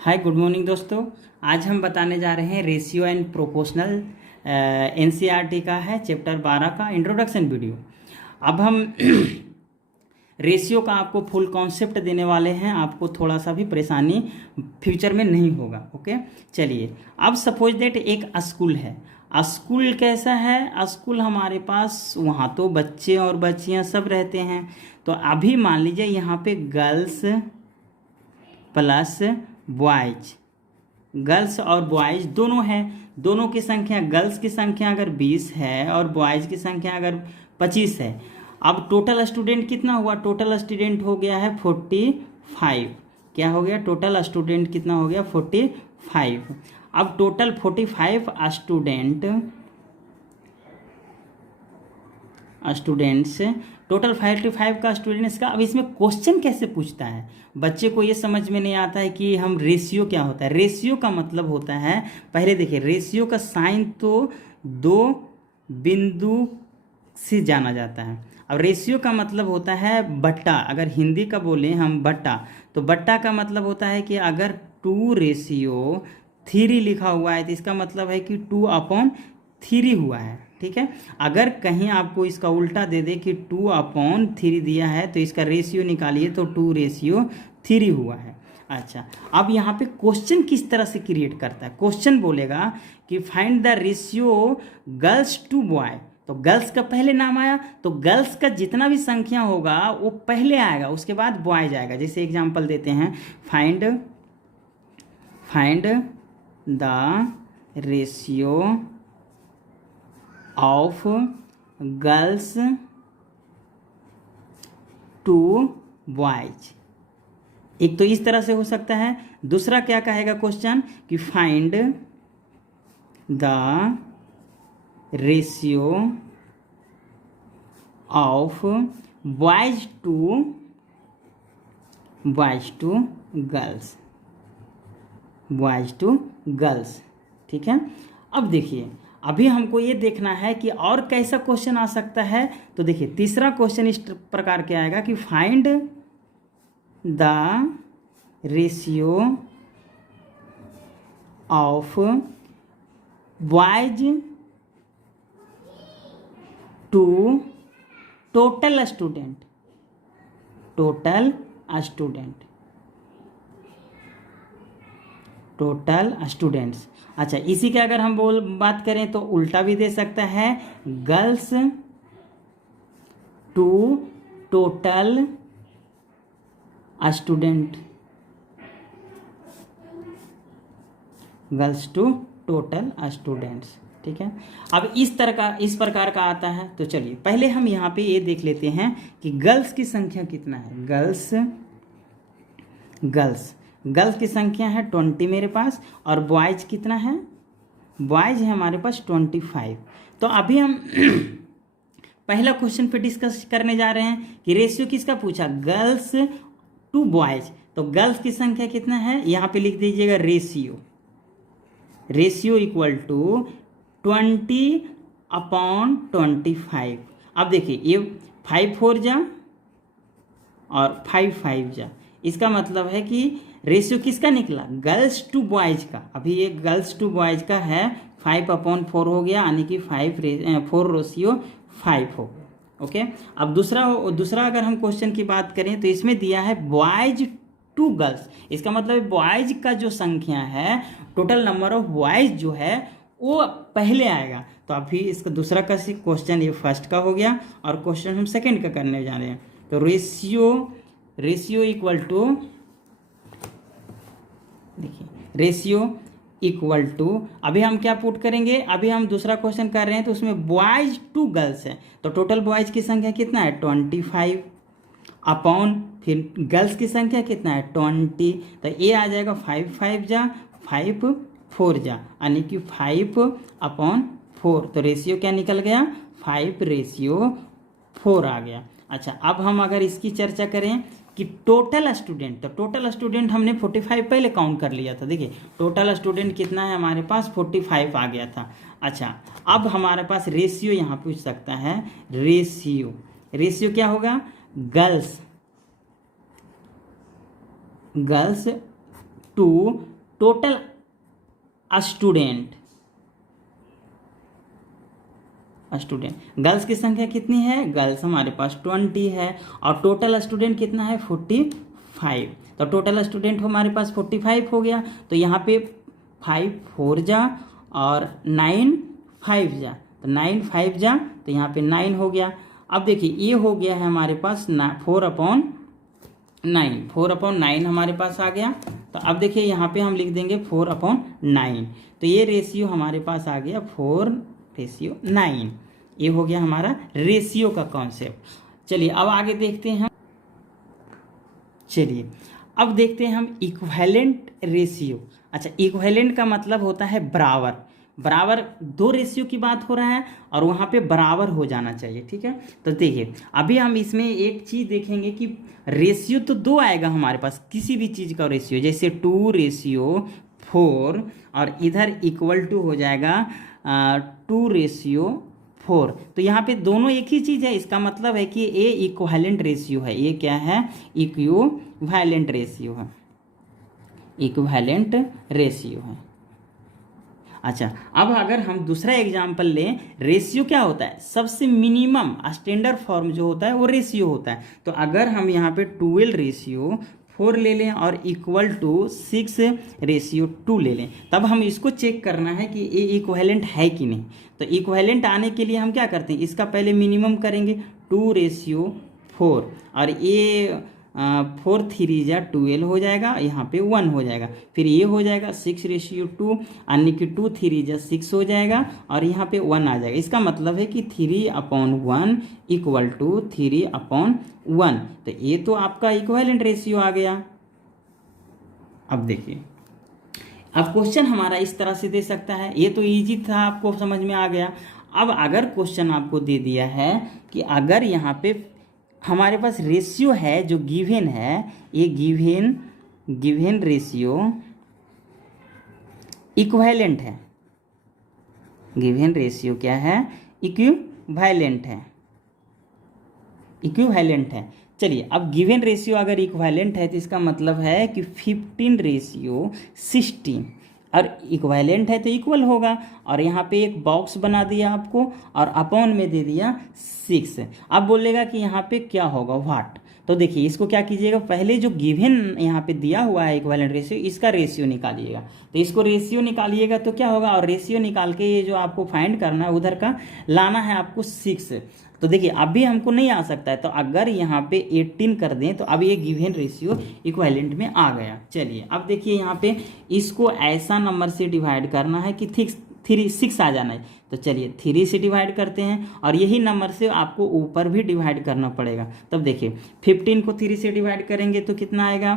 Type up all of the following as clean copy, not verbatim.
Hi good morning दोस्तों। आज हम बताने जा रहे हैं रेशियो एंड प्रोपोर्शनल एनसीईआरटी का है चैप्टर 12 का इंट्रोडक्शन वीडियो। अब हम रेशियो का आपको फुल कॉन्सेप्ट देने वाले हैं, आपको थोड़ा सा भी परेशानी फ्यूचर में नहीं होगा। ओके, चलिए। अब सपोज दैट एक स्कूल है। स्कूल कैसा है? स्कूल हमारे पास वहाँ तो बच्चे और बच्चियाँ सब रहते हैं। तो अभी मान लीजिए यहाँ पे गर्ल्स प्लस बॉयज, गर्ल्स और बॉयज दोनों हैं। दोनों की संख्या, गर्ल्स की संख्या अगर 20 है और बॉयज की संख्या अगर 25 है। अब टोटल स्टूडेंट कितना हुआ? टोटल स्टूडेंट हो गया है 45। क्या हो गया? टोटल स्टूडेंट कितना हो गया? 45। अब टोटल 45 स्टूडेंट्स, टोटल 55 का स्टूडेंट्स का। अब इसमें क्वेश्चन कैसे पूछता है? बच्चे को ये समझ में नहीं आता है कि हम रेशियो क्या होता है। रेशियो का मतलब होता है, पहले देखिए, रेशियो का साइन तो दो बिंदु से जाना जाता है। अब रेशियो का मतलब होता है बट्टा। अगर हिंदी का बोलें हम बट्टा, तो बट्टा का मतलब होता है कि अगर 2:3 लिखा हुआ है तो इसका मतलब है कि 2/3 हुआ है। ठीक है। अगर कहीं आपको इसका उल्टा दे दे कि 2/3 दिया है तो इसका रेशियो निकालिए तो 2:3 हुआ है। अच्छा, अब यहाँ पे क्वेश्चन किस तरह से क्रिएट करता है? क्वेश्चन बोलेगा कि find the ratio girls to boy. तो गर्ल्स का पहले नाम आया, तो गर्ल्स का जितना भी संख्या होगा वो पहले आएगा, उसके बाद बॉय जाएगा। जैसे एग्जांपल देते हैं, find the ratio of girls to boys. एक तो इस तरह से हो सकता है। दूसरा क्या कहेगा क्वेश्चन कि find the ratio of boys to girls. ठीक है। अब देखिए, अभी हमको ये देखना है कि और कैसा क्वेश्चन आ सकता है। तो देखिए, तीसरा क्वेश्चन इस प्रकार के आएगा कि find the ratio of boys to total students. अच्छा, इसी का अगर हम बात करें तो उल्टा भी दे सकता है, गर्ल्स टू टोटल स्टूडेंट्स। ठीक है। अब इस प्रकार का आता है। तो चलिए, पहले हम यहाँ पे ये देख लेते हैं कि गर्ल्स की संख्या कितना है। गर्ल्स की संख्या है 20 मेरे पास, और बॉयज कितना है? बॉयज है हमारे पास 25। तो अभी हम पहला क्वेश्चन पे डिस्कस करने जा रहे हैं कि रेशियो किसका पूछा? Girls to boys. तो गर्ल्स की संख्या कितना है? यहाँ पे लिख दीजिएगा रेशियो इक्वल टू 20/25। अब देखिए, ये 5 4 जा और 5 5 जा, इसका मतलब है कि रेशियो किसका निकला? गर्ल्स टू बॉयज का। अभी ये गर्ल्स टू बॉयज का है, 5/4 हो गया, यानी कि 4:5 हो गया। ओके। अब दूसरा अगर हम क्वेश्चन की बात करें तो इसमें दिया है बॉयज टू गर्ल्स। इसका मतलब बॉयज का जो संख्या है, टोटल नंबर ऑफ बॉयज जो है वो पहले आएगा। तो अभी इसका दूसरा का क्वेश्चन ये फर्स्ट का हो गया, और क्वेश्चन हम सेकंड का करने जा रहे हैं। तो रेशियो इक्वल टू, देखिए, रेशियो इक्वल टू, अभी हम क्या पुट करेंगे? अभी हम दूसरा क्वेश्चन कर रहे हैं तो उसमें बॉयज टू गर्ल्स है, तो टोटल बॉयज की संख्या कितना है? 25 अपॉन, फिर गर्ल्स की संख्या कितना है? 20। तो ये आ जाएगा 5 5 जा 5 4 जा, यानी कि 5/4। तो रेशियो क्या निकल गया? 5:4 आ गया। अच्छा, अब हम अगर इसकी चर्चा करें कि टोटल स्टूडेंट, तो टोटल स्टूडेंट हमने 45 पहले काउंट कर लिया था। देखिए, टोटल स्टूडेंट कितना है हमारे पास? 45 आ गया था। अच्छा, अब हमारे पास रेशियो यहाँ पूछ सकता है। रेशियो क्या होगा? Girls to total student girls की संख्या कितनी है, गर्ल्स हमारे पास 20 है और टोटल स्टूडेंट कितना है 45। तो टोटल स्टूडेंट हमारे पास 45 हो गया। तो यहाँ पे 5 4 जा और 9 5 जा, तो 9 5 जा, तो यहाँ पे 9 हो गया। अब देखिए ये हो गया है हमारे पास 4/9 हमारे पास आ गया। तो अब देखिए यहाँ पे हम लिख देंगे 4/9। तो ये रेशियो हमारे पास आ गया 4:9। ये हो गया हमारा रेशियो का कॉन्सेप्ट। चलिए अब आगे देखते हैं। चलिए अब देखते हैं हम इक्विवेलेंट रेशियो। अच्छा, इक्विवेलेंट का मतलब होता है बराबर। बराबर दो रेशियो की बात हो रहा है और वहाँ पे बराबर हो जाना चाहिए, ठीक है। तो देखिए अभी हम इसमें एक चीज़ देखेंगे कि रेशियो तो 2 आएगा हमारे पास, किसी भी चीज़ का रेशियो, जैसे 2:4 और इधर इक्वल टू हो जाएगा 2:4। तो यहाँ पे दोनों एक ही चीज़ है, इसका मतलब है कि ये इक्विवेलेंट रेशियो है। ये क्या है, इक्विवेलेंट रेशियो है, इक्विवेलेंट रेशियो है। अच्छा, अब अगर हम दूसरा एग्जाम्पल लें, रेशियो क्या होता है, सबसे मिनिमम स्टैंडर्ड फॉर्म जो होता है वो रेशियो होता है। तो अगर हम यहाँ पे 12:4 ले लें और इक्वल टू 6:2 ले लें, तब हम इसको चेक करना है कि ये इक्विवेलेंट है कि नहीं। तो इक्विवेलेंट आने के लिए हम क्या करते हैं, इसका पहले मिनिमम करेंगे 2:4 और ये 4 3 जा 12 हो जाएगा, यहाँ पे 1 हो जाएगा। फिर ये हो जाएगा 6:2 यानी कि 2 3 जा 6 हो जाएगा और यहाँ पे 1 आ जाएगा। इसका मतलब है कि 3/1 इक्वल टू 3/1। तो ये तो आपका इक्विवेलेंट रेशियो आ गया। अब देखिए, अब क्वेश्चन हमारा इस तरह से दे सकता है, ये तो इजी था, आपको समझ में आ गया। अब अगर क्वेश्चन आपको दे दिया है कि अगर यहाँ पे हमारे पास रेशियो है जो गिवन है, ये गिवन रेशियो इक्विवेलेंट है, गिवन रेशियो क्या है, इक्विवेलेंट है, इक्विवेलेंट है। चलिए अब गिवन रेशियो अगर इक्विवेलेंट है तो इसका मतलब है कि 15:16 और इक्विवेलेंट है तो इक्वल होगा। और यहाँ पे एक बॉक्स बना दिया आपको और अपॉन में दे दिया 6। अब बोलेगा कि यहाँ पे क्या होगा, व्हाट। तो देखिए इसको क्या कीजिएगा, पहले जो गिवन यहाँ पे दिया हुआ है इक्विवेलेंट रेशियो, इसका रेशियो निकालिएगा। तो इसको रेशियो निकालिएगा तो क्या होगा, और रेशियो निकाल के ये जो आपको फाइंड करना है उधर का लाना है आपको 6। तो देखिए अभी हमको नहीं आ सकता है, तो अगर यहाँ पे 18 कर दें तो अब ये गिवन रेशियो इक्विवेलेंट में आ गया। चलिए अब देखिए यहाँ पे इसको ऐसा नंबर से डिवाइड करना है कि 6 आ जाना है। तो चलिए 3 से डिवाइड करते हैं और यही नंबर से आपको ऊपर भी डिवाइड करना पड़ेगा। तब देखिए 15 को 3 से डिवाइड करेंगे तो कितना आएगा,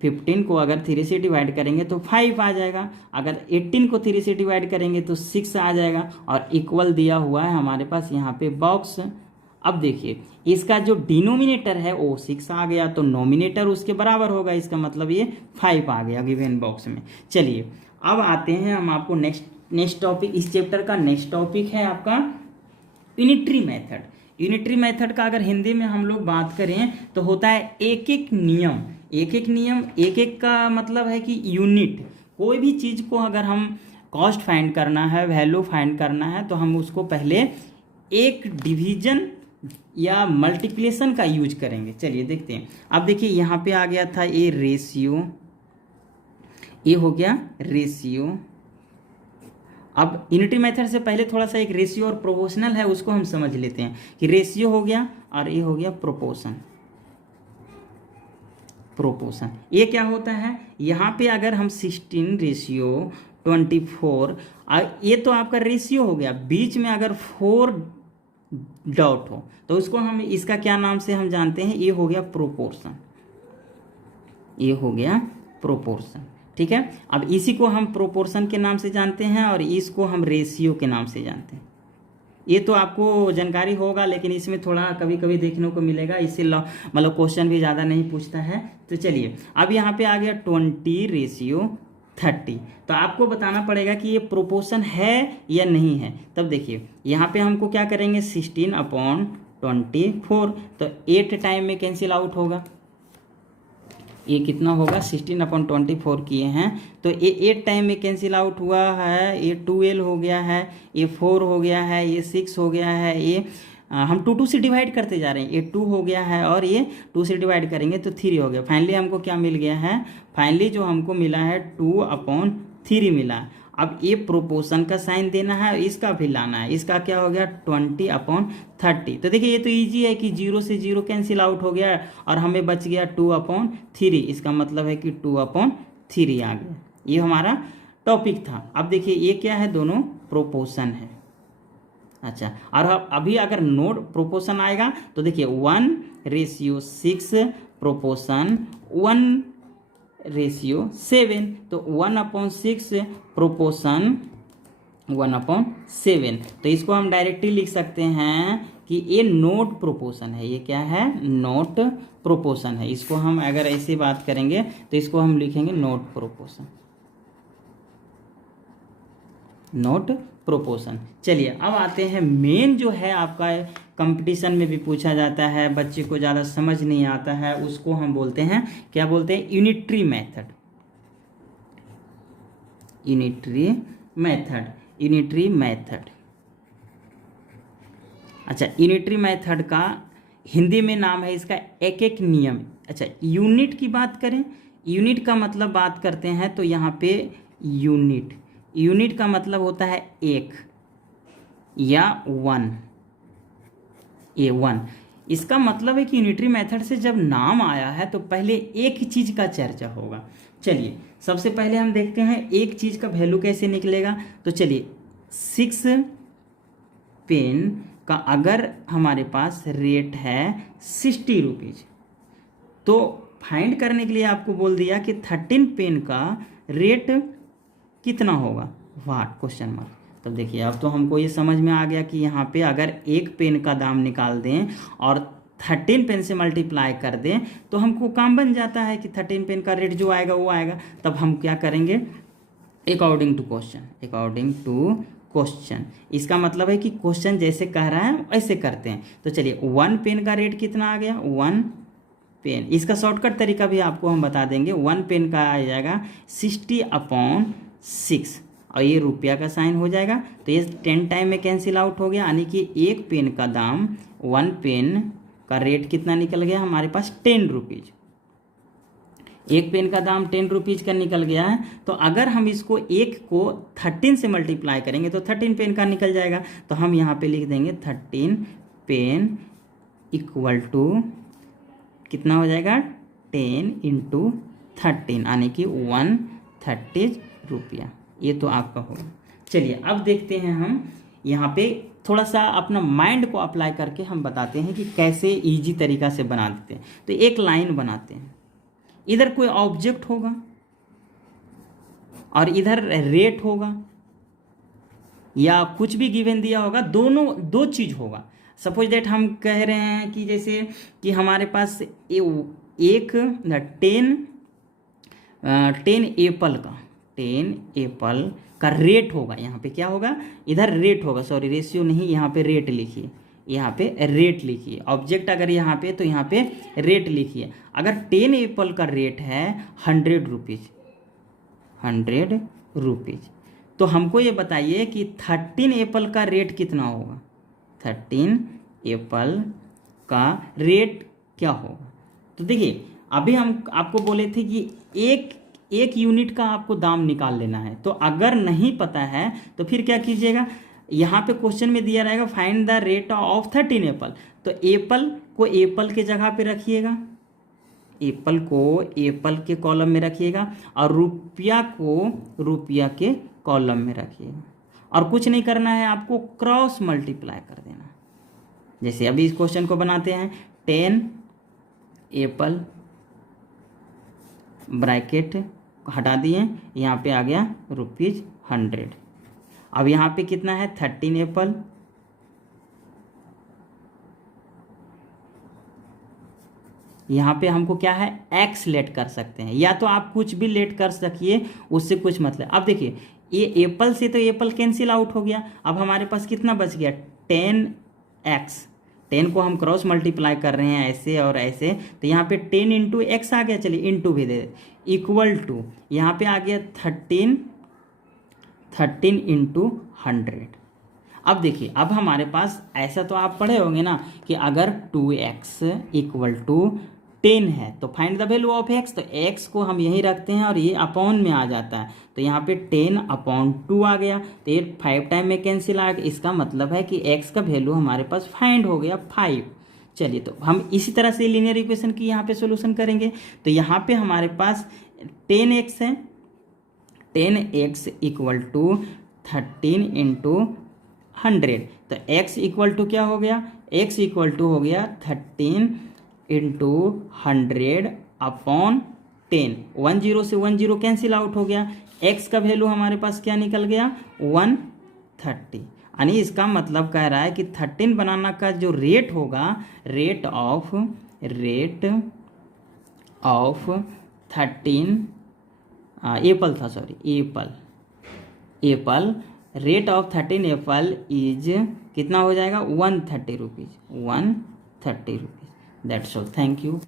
15 को अगर 3 से डिवाइड करेंगे तो 5 आ जाएगा, अगर 18 को 3 से डिवाइड करेंगे तो 6 आ जाएगा और इक्वल दिया हुआ है हमारे पास यहाँ पे बॉक्स। अब देखिए इसका जो डिनोमिनेटर है वो 6 आ गया, तो नोमिनेटर उसके बराबर होगा, इसका मतलब ये 5 आ गया गिवन बॉक्स में। चलिए अब आते हैं हम आपको नेक्स्ट टॉपिक, इस चैप्टर का नेक्स्ट टॉपिक है आपका यूनिटरी मेथड। यूनिटरी मेथड का अगर हिंदी में हम लोग बात करें तो होता है एक एक नियम। एक एक का मतलब है कि यूनिट, कोई भी चीज़ को अगर हम कॉस्ट फाइंड करना है, वैल्यू फाइंड करना है, तो हम उसको पहले एक डिवीजन या मल्टीप्लिकेशन का यूज करेंगे। चलिए देखते हैं। अब देखिए यहाँ पे आ गया था ये रेशियो, ये हो गया रेशियो। अब यूनिटरी मेथड से पहले थोड़ा सा एक रेशियो और प्रोपोर्शनल है उसको हम समझ लेते हैं कि रेशियो हो गया और ये हो गया प्रोपोर्शन। ये क्या होता है, यहाँ पे अगर हम 16:24, ये तो आपका रेशियो हो गया, बीच में अगर 4 डॉट हो तो उसको हम इसका क्या नाम से हम जानते हैं, ये हो गया प्रोपोर्शन, ये हो गया प्रोपोर्शन। ठीक है, अब इसी को हम प्रोपोर्शन के नाम से जानते हैं और इसको हम रेशियो के नाम से जानते हैं। ये तो आपको जानकारी होगा, लेकिन इसमें थोड़ा कभी कभी देखने को मिलेगा, इससे मतलब क्वेश्चन भी ज़्यादा नहीं पूछता है। तो चलिए अब यहाँ पे आ गया 20:30। तो आपको बताना पड़ेगा कि ये प्रोपोर्शन है या नहीं है। तब देखिए यहाँ पे हमको क्या करेंगे, 16/24, तो 8 टाइम में कैंसिल आउट होगा, ये कितना होगा 16/24 किए हैं, तो ये 8 टाइम में कैंसिल आउट हुआ है, ये 2l हो गया है, ये 4 हो गया है, ये 6 हो गया है, ये हम 2 से डिवाइड करते जा रहे हैं, ये 2 हो गया है और ये 2 से डिवाइड करेंगे तो 3 हो गया। फाइनली हमको क्या मिल गया है, फाइनली जो हमको मिला है 2/3 मिला है। अब ये प्रोपोर्शन का साइन देना है, इसका भी लाना है, इसका क्या हो गया 20/30। तो देखिए ये तो इजी है कि 0 से 0 कैंसिल आउट हो गया और हमें बच गया 2/3, इसका मतलब है कि 2/3 आ गया। ये हमारा टॉपिक था। अब देखिए ये क्या है, दोनों प्रोपोर्शन है। अच्छा, और अभी अगर नोट प्रोपोर्शन आएगा तो देखिए 1:6 प्रोपोर्शन 1:7, तो 1/6 प्रोपोर्शन 1/7। तो इसको हम डायरेक्टली लिख सकते हैं कि ये नोट प्रोपोर्शन है। ये क्या है, नोट प्रोपोर्शन है। इसको हम अगर ऐसे बात करेंगे तो इसको हम लिखेंगे नोट प्रोपोर्शन, नोट प्रोपोर्शन। चलिए अब आते हैं मेन जो है आपका कंपटीशन में भी पूछा जाता है, बच्चे को ज़्यादा समझ नहीं आता है, उसको हम बोलते हैं, क्या बोलते हैं, unitary method. Unitary method, unitary method. अच्छा, यूनिटरी मेथड का हिंदी में नाम है इसका एक एक नियम। अच्छा, यूनिट की बात करें, यूनिट का मतलब बात करते हैं तो यहाँ पे यूनिट, यूनिट का मतलब होता है एक या वन, ए वन। इसका मतलब है कि यूनिटरी मेथड से जब नाम आया है तो पहले एक ही चीज़ का चर्चा होगा। चलिए सबसे पहले हम देखते हैं एक चीज़ का वैल्यू कैसे निकलेगा। तो चलिए 6 पेन का अगर हमारे पास रेट है 60 रुपीज़, तो फाइंड करने के लिए आपको बोल दिया कि 13 पेन का रेट कितना होगा, वाट क्वेश्चन मार्क। तब देखिए अब तो हमको ये समझ में आ गया कि यहाँ पे अगर एक पेन का दाम निकाल दें और 13 पेन से मल्टीप्लाई कर दें तो हमको काम बन जाता है कि 13 पेन का रेट जो आएगा वो आएगा। तब हम क्या करेंगे, according to question, according to question. इसका मतलब है कि क्वेश्चन जैसे कह रहा है ऐसे करते हैं। तो चलिए 1 पेन का रेट कितना आ गया, 1 पेन। इसका शॉर्टकट तरीका भी आपको हम बता देंगे। 1 पेन का आ जाएगा 60/6 और ये रुपया का साइन हो जाएगा, तो ये 10 टाइम में कैंसिल आउट हो गया, यानी कि एक पेन का दाम, 1 पेन का रेट कितना निकल गया हमारे पास 10 रुपीज़। एक पेन का दाम 10 रुपीज़ का निकल गया है। तो अगर हम इसको एक को 13 से मल्टीप्लाई करेंगे तो 13 पेन का निकल जाएगा। तो हम यहाँ पे लिख देंगे 13 पेन इक्वल टू कितना हो जाएगा 10 × 13, यानी कि 130 रुपया। ये तो आपका होगा। चलिए अब देखते हैं हम यहाँ पे थोड़ा सा अपना माइंड को अप्लाई करके हम बताते हैं कि कैसे इजी तरीका से बना देते हैं। तो एक लाइन बनाते हैं, इधर कोई ऑब्जेक्ट होगा और इधर रेट होगा या कुछ भी गिवन दिया होगा, दोनों दो चीज़ होगा। सपोज दैट हम कह रहे हैं कि जैसे कि हमारे पास एक 10 एप्पल का रेट होगा। यहाँ पे क्या होगा, इधर रेट होगा, सॉरी रेशियो नहीं, यहाँ पे रेट लिखिए, यहाँ पे रेट लिखिए। ऑब्जेक्ट अगर यहाँ पे तो यहाँ पे रेट लिखिए। अगर 10 एप्पल का रेट है 100 रुपीज़, 100 रुपीज़, तो हमको ये बताइए कि 13 एप्पल का रेट कितना होगा, 13 एप्पल का रेट क्या होगा। तो देखिए अभी हम आपको बोले थे कि एक यूनिट का आपको दाम निकाल लेना है। तो अगर नहीं पता है तो फिर क्या कीजिएगा, यहाँ पे क्वेश्चन में दिया रहेगा find the rate of 13 Apple. तो एप्पल को एप्पल के जगह पे रखिएगा, एप्पल को एप्पल के कॉलम में रखिएगा और रुपया को रुपया के कॉलम में रखिएगा। और कुछ नहीं करना है, आपको क्रॉस मल्टीप्लाई कर देना। जैसे अभी इस क्वेश्चन को बनाते हैं, 10 एप्पल ब्रैकेट हटा दिए, यहाँ पे आ गया ₹100। अब यहाँ पे कितना है 13 एप्पल, यहाँ पे हमको क्या है x लेट कर सकते हैं, या तो आप कुछ भी लेट कर सकिए, उससे कुछ मतलब। अब देखिए ये एप्पल से तो एप्पल कैंसिल आउट हो गया। अब हमारे पास कितना बच गया 10x 10 को हम क्रॉस मल्टीप्लाई कर रहे हैं ऐसे और ऐसे, तो यहाँ पे 10 इंटू एक्स आ गया, चलिए इंटू भी दे इक्वल टू यहाँ पे आ गया 13 इंटू 100। अब देखिए, अब हमारे पास ऐसा तो आप पढ़े होंगे ना कि अगर 2x इक्वल टू 10 है तो find the value of x, तो x को हम यहीं रखते हैं और ये अपॉन में आ जाता है, तो यहाँ पे 10/2 आ गया, तो ये 5 टाइम में कैंसिल आ गया। इसका मतलब है कि x का वैल्यू हमारे पास फाइंड हो गया 5। चलिए, तो हम इसी तरह से लीनियर इक्वेशन की यहाँ पे सोल्यूशन करेंगे। तो यहाँ पे हमारे पास 10x है, 10x इक्वल टू 13 इंटू 100, तो x इक्वल टू क्या हो गया, x इक्वल टू हो गया 13 इंटू 100 अपॉन 10। 10 से 10 कैंसिल आउट हो गया, x का वैल्यू हमारे पास क्या निकल गया 130। यानी इसका मतलब कह रहा है कि 13 बनाना का जो रेट होगा, रेट ऑफ 13 एप्पल था, sorry Apple rate of 13 Apple is कितना हो जाएगा 130 rupees, 130 rupees. That's all, thank you.